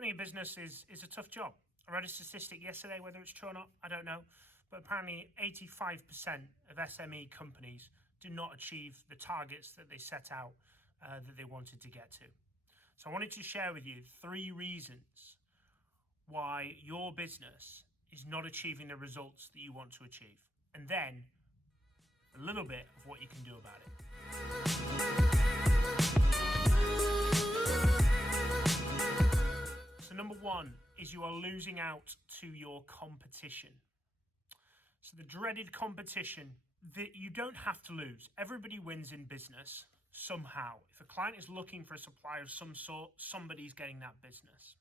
Running a business is a tough job. I read a statistic yesterday, whether it's true or not, I don't know, but apparently 85% of SME companies do not achieve the targets that they set out that they wanted to get to. So I wanted to share with you 3 reasons why your business is not achieving the results that you want to achieve, and then a little bit of what you can do about it. So number 1 is you are losing out to your competition. So the dreaded competition that you don't have to lose. Everybody wins in business somehow. If a client is looking for a supplier of some sort, somebody's getting that business.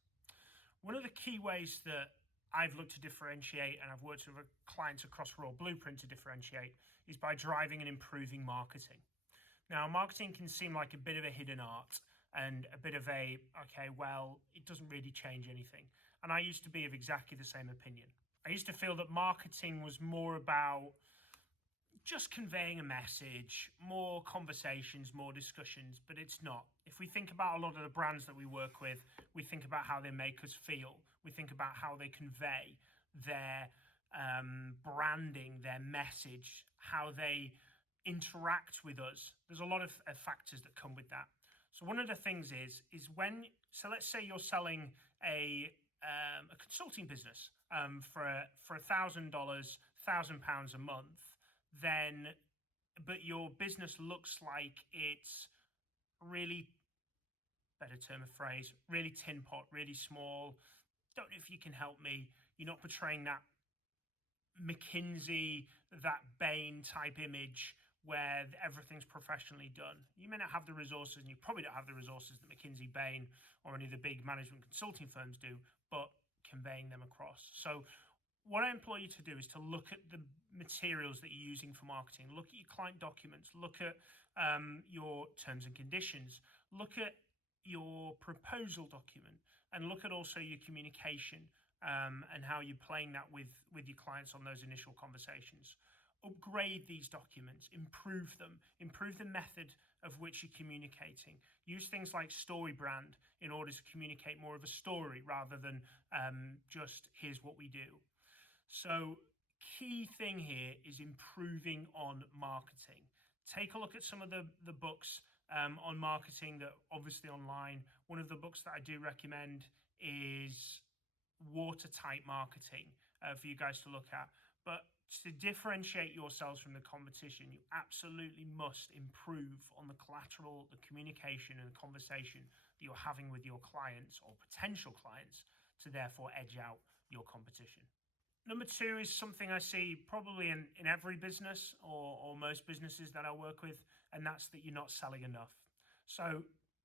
One of the key ways that I've looked to differentiate, and I've worked with clients across Raw Blueprint to differentiate, is by driving and improving marketing. Now, marketing can seem like a bit of a hidden art and a bit of a, okay, well, it doesn't really change anything. And I used to be of exactly the same opinion. I used to feel that marketing was more about just conveying a message, more conversations, more discussions, but it's not. If we think about a lot of the brands that we work with, we think about how they make us feel. We think about how they convey their branding, their message, how they interact with us. There's a lot of factors that come with that. So one of the things is when, so let's say you're selling a consulting business for $1,000, £1,000 a month, then, but your business looks like it's really, better term of phrase, really tin pot, really small. Don't know if you can help me. You're not portraying that McKinsey, that Bain type image where everything's professionally done. You may not have the resources, and you probably don't have the resources that McKinsey, Bain, or any of the big management consulting firms do, but conveying them across. So what I implore you to do is to look at the materials that you're using for marketing. Look at your client documents. Look at your terms and conditions. Look at your proposal document, and look at also your communication and how you're playing that with your clients on those initial conversations. Upgrade these documents, improve them, improve the method of which you're communicating. Use things like StoryBrand in order to communicate more of a story rather than just here's what we do. So key thing here is improving on marketing. Take a look at some of the books on marketing that obviously online. One of the books that I do recommend is Watertight Marketing for you guys to look at. But to differentiate yourselves from the competition, you absolutely must improve on the collateral, the communication and the conversation that you're having with your clients or potential clients to therefore edge out your competition. Number 2 is something I see probably in every business or most businesses that I work with, and that's that you're not selling enough. So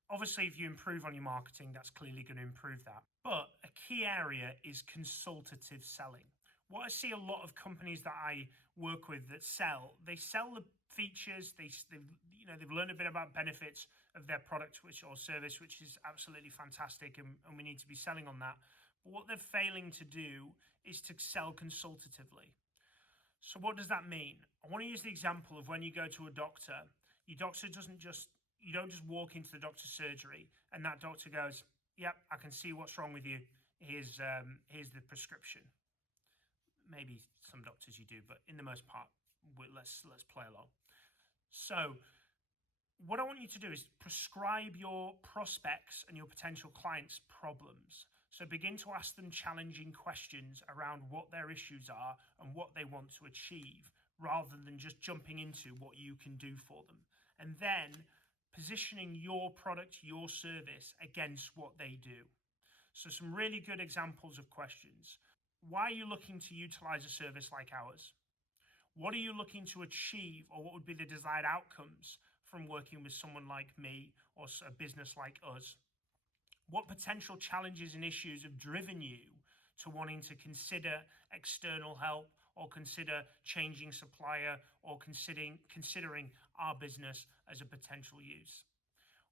obviously if you improve on your marketing, that's clearly going to improve that. But a key area is consultative selling. What I see a lot of companies that I work with that they sell the features, they've learned a bit about benefits of their product or service, which is absolutely fantastic, and we need to be selling on that. But what they're failing to do is to sell consultatively. So what does that mean? I want to use the example of when you go to a doctor. Your doctor you don't just walk into the doctor's surgery and that doctor goes, yep, I can see what's wrong with you. Here's the prescription. Maybe some doctors you do, but in the most part, let's play along. So what I want you to do is prescribe your prospects and your potential clients' problems. So begin to ask them challenging questions around what their issues are and what they want to achieve, rather than just jumping into what you can do for them. And then positioning your product, your service against what they do. So some really good examples of questions. Why are you looking to utilize a service like ours? What are you looking to achieve, or what would be the desired outcomes from working with someone like me or a business like us? What potential challenges and issues have driven you to wanting to consider external help, or consider changing supplier, or considering our business as a potential use?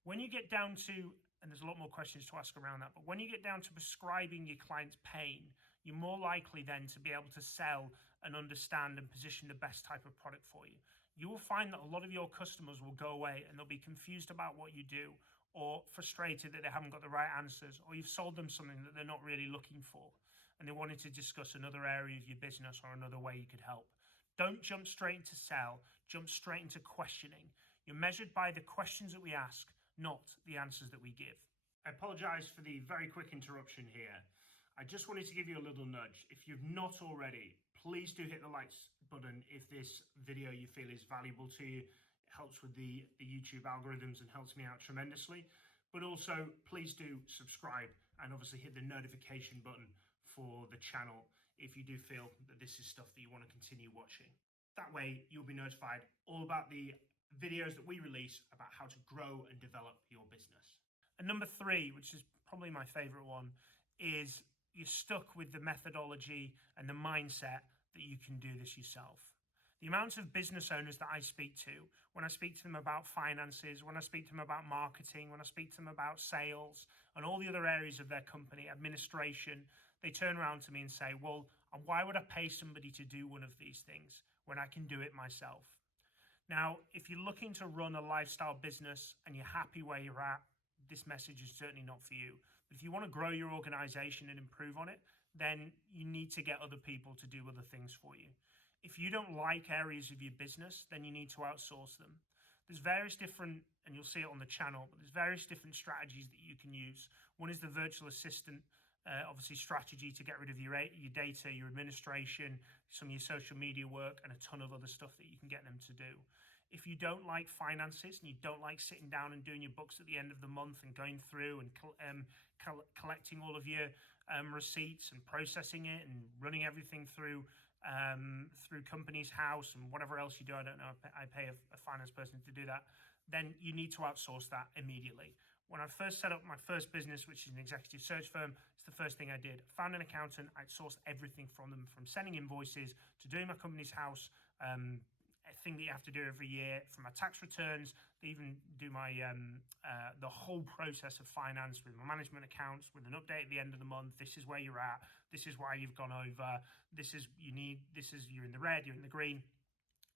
When you get down to, and there's a lot more questions to ask around that, but when you get down to prescribing your client's pain, you're more likely then to be able to sell and understand and position the best type of product for you. You will find that a lot of your customers will go away and they'll be confused about what you do, or frustrated that they haven't got the right answers, or you've sold them something that they're not really looking for and they wanted to discuss another area of your business or another way you could help. Don't jump straight into sell, jump straight into questioning. You're measured by the questions that we ask, not the answers that we give. I apologize for the very quick interruption here. I just wanted to give you a little nudge. If you've not already, please do hit the likes button if this video you feel is valuable to you. It helps with the YouTube algorithms and helps me out tremendously. But also, please do subscribe and obviously hit the notification button for the channel if you do feel that this is stuff that you want to continue watching. That way, you'll be notified all about the videos that we release about how to grow and develop your business. And number 3, which is probably my favorite one, is you're stuck with the methodology and the mindset that you can do this yourself. The amount of business owners that I speak to, when I speak to them about finances, when I speak to them about marketing, when I speak to them about sales and all the other areas of their company, administration, they turn around to me and say, well, why would I pay somebody to do one of these things when I can do it myself? Now, if you're looking to run a lifestyle business and you're happy where you're at, this message is certainly not for you. But if you want to grow your organization and improve on it, then you need to get other people to do other things for you. If you don't like areas of your business, then you need to outsource them. There's various different, and you'll see it on the channel, but there's various different strategies that you can use. One is the virtual assistant, obviously strategy to get rid of your data, your administration, some of your social media work, and a ton of other stuff that you can get them to do. If you don't like finances and you don't like sitting down and doing your books at the end of the month and going through and collecting all of your receipts and processing it and running everything through Company's House and whatever else you do, I don't know, I pay a finance person to do that, then you need to outsource that immediately. When I first set up my first business, which is an executive search firm, it's the first thing I did. I found an accountant. I'd sourced everything from them, from sending invoices to doing my Company's House, a thing that you have to do every year, from my tax returns. They even do my the whole process of finance with my management accounts, with an update at the end of the month. This is where you're at. This is why you've gone over. This is you're in the red, you're in the green.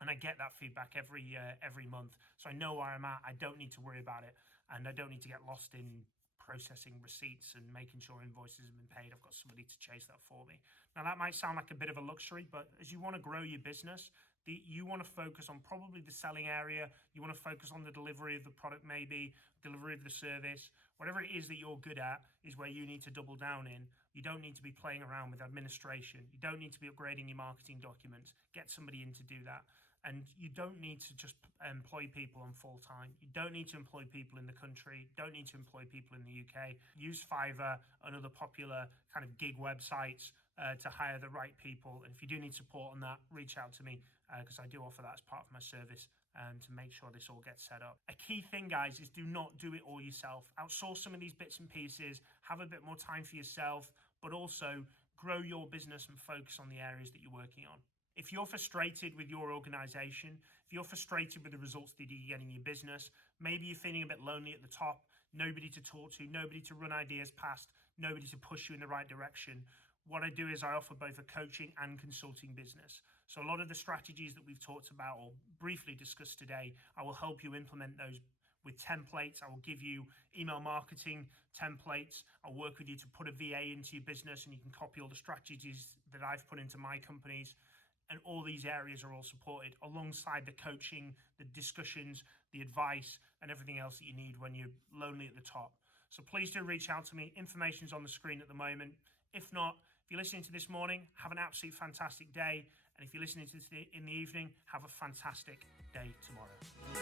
And I get that feedback every month. So I know where I'm at. I don't need to worry about it. And I don't need to get lost in processing receipts and making sure invoices have been paid. I've got somebody to chase that for me. Now, that might sound like a bit of a luxury, but as you want to grow your business, you want to focus on probably the selling area. You want to focus on the delivery of the product, maybe delivery of the service. Whatever it is that you're good at is where you need to double down in. You don't need to be playing around with administration. You don't need to be upgrading your marketing documents. Get somebody in to do that. And you don't need to just employ people on full time. You don't need to employ people in the country. Don't need to employ people in the UK. Use FIVERR and other popular kind of gig websites to hire the right people. And if you do need support on that, reach out to me because I do offer that as part of my service to make sure this all gets set up. A key thing, guys, is do not do it all yourself. Outsource some of these bits and pieces. Have a bit more time for yourself, but also grow your business and focus on the areas that you're working on. If you're frustrated with your organization, if you're frustrated with the results that you get in your business, maybe you're feeling a bit lonely at the top, nobody to talk to, nobody to run ideas past, nobody to push you in the right direction, what I do is I offer both a coaching and consulting business. So a lot of the strategies that we've talked about or briefly discussed today, I will help you implement those with templates. I will give you email marketing templates. I'll work with you to put a VA into your business and you can copy all the strategies that I've put into my companies. And all these areas are all supported alongside the coaching, the discussions, the advice, and everything else that you need when you're lonely at the top. So please do reach out to me. Information's on the screen at the moment. If not, if you're listening to this morning, have an absolute fantastic day. And if you're listening to this in the evening, have a fantastic day tomorrow.